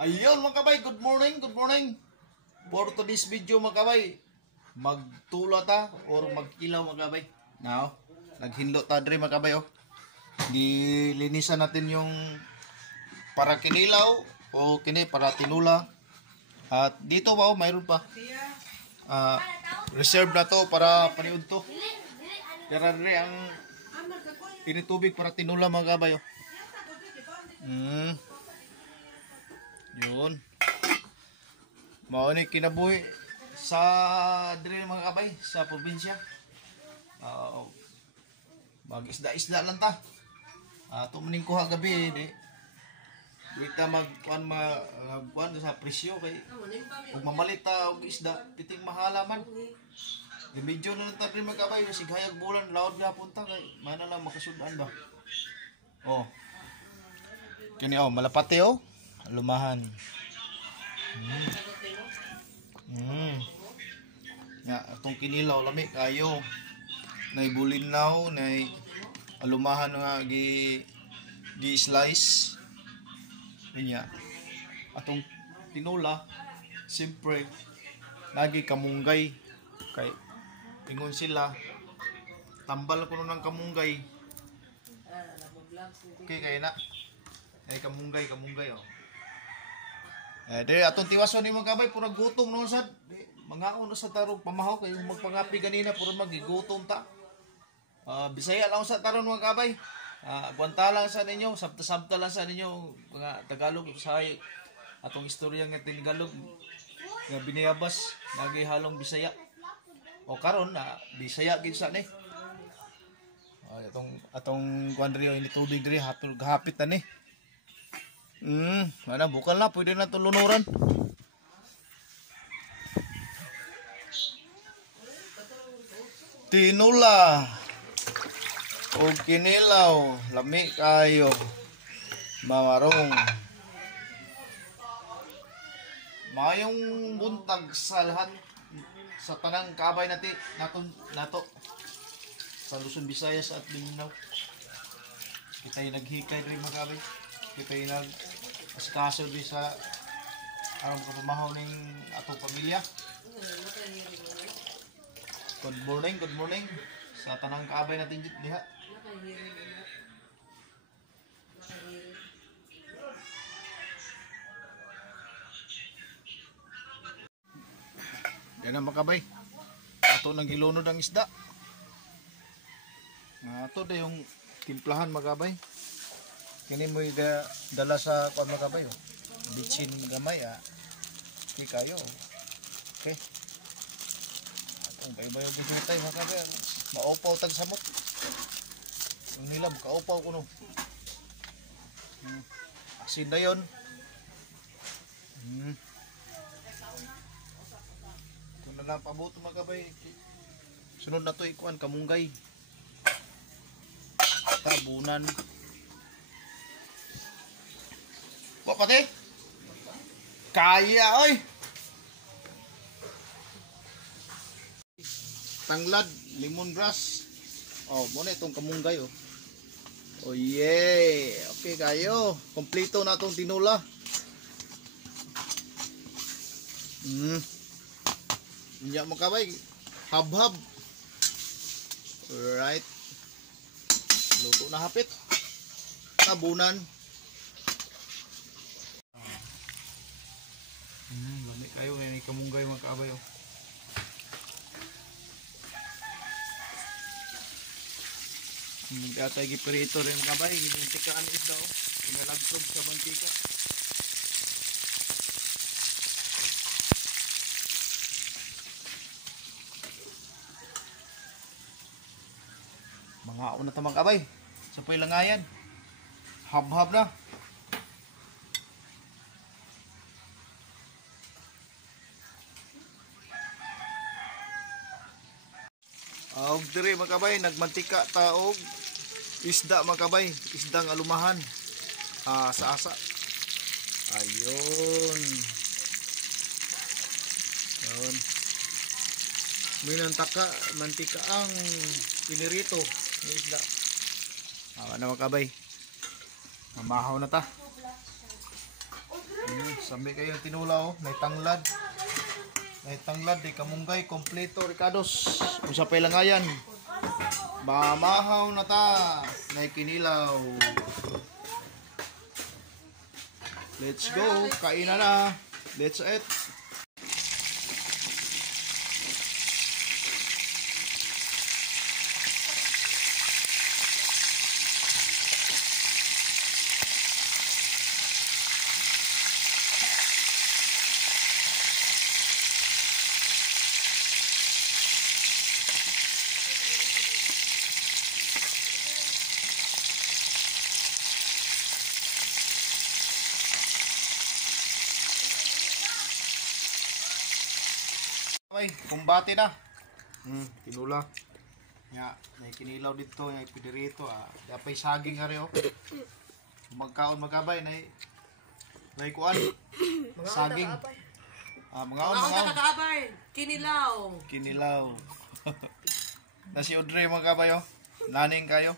Ayun mga kabay, good morning, good morning. For today's video mga kabay, magtula ta or magkilaw mga kabay. Now, naghindo ta dre mga kabay oh. Gilinisan natin yung para kinilaw o kini para tinula. At dito ba oh, mayroon pa. Reserve na to para paniud to. Pero dre ang tinitubig para tinula mga kabay oh. Yun. Mao ni kinabuhi sa dire mga kabay sa probinsya. Mag-isda-isda lang ta. Tumuning kuha gabi di. Di ta magkuan sa presyo kay ug mamalit ta og isda piting mahalaman. Di medyo na ta dire mga kabay sighayag bulan laod gyapon ta kay mana lang makasudan ba. Oh. Kini oh malapate oh. Lumahan. Ya, atong kinilaw lami kayo. Nay bulinaw, nay alumahan nga gi slice. Niya. Atong tinula siyempre lagi kamunggay kay ingon sila tambal ko ng kamunggay. Okay kay na. Ay kamunggay oh. Dire atong tiwason ni mga kabay pura gutom no sad. Mangaon na sa tarong pamahaw kay magpangapi ganina pura magigutom ta. Bisaya lang sa taron mga kabay. Gwanta lang sa ninyo, sabta-sabta lang sa ninyo mga Tagalog sa atong istorya nga Tagalog nga biniyabas lagi halong Bisaya. O karon Bisaya gid sa ni. Atong kuandrio ini tubig diri hapit na ni. Mana bukal na pwede na tulunuran. Tinula o kinilaw lami kayo mamarong mayong buntag sa lahat sa tanang kabay nato sa Luzon, Visayas at Mindanao. Kita'y naghikay rin mga kabay. Kita'y nag-asikaso rin sa arang kapamahaw ng atong pamilya. Good morning sa tanang kaabay natin diha. Yan ang makabay. Ato nang gilunod ang isda. Ato na yung timplahan makabay. Kini mo dala sa kuan makabay oh. Bitsin gamay Okay kayo. Okay. Ang bayo video tayo makabay. Maupaw tag samot. Yung nilab kaupaw kuno. Asin na yun. Kung na lang pabuto makabay. Sunod na to ikuan kamunggay. Tabunan. Pati kaya oy tanglad lemongrass muna itong kamunggay oh yeah okay kayo kompleto na itong tinula niya makabay hab-hab alright luto na hapit tabunan. Lami kayo may kamunggay mga kabay oh. Atay giperito rin mga kabay, ginuntikaan isda oh. Pinalagtob sa mantika. Mga una ta mga kabay. Sa po'y langayan. Hab-hab na. Og dire mga kabay nagmantika ta og isda mga kabay, isdang alumahan sa asa. Ayun. Ayun. Minantaka mantika ang pinirito ng isda. Ano mga kabay. Mamahaw na ta. Sambi kayo yung tinula, oh. May tanglad. May tanglad, di kamunggay, kompleto, Ricardos. Kung sa pailangayan. Mamahaw na ta. May kinilaw. Let's go. Kain na. Let's eat. Okay, kumbati na. Tinula. Ya, may kinilaw dito, may piderito, Dapay saging ari, oh. Magkaon magabay na may kuan. Saging. Mga kakabay. Kinilaw. Kinilaw. Na si Audrey magabay, oh. Naning kayo.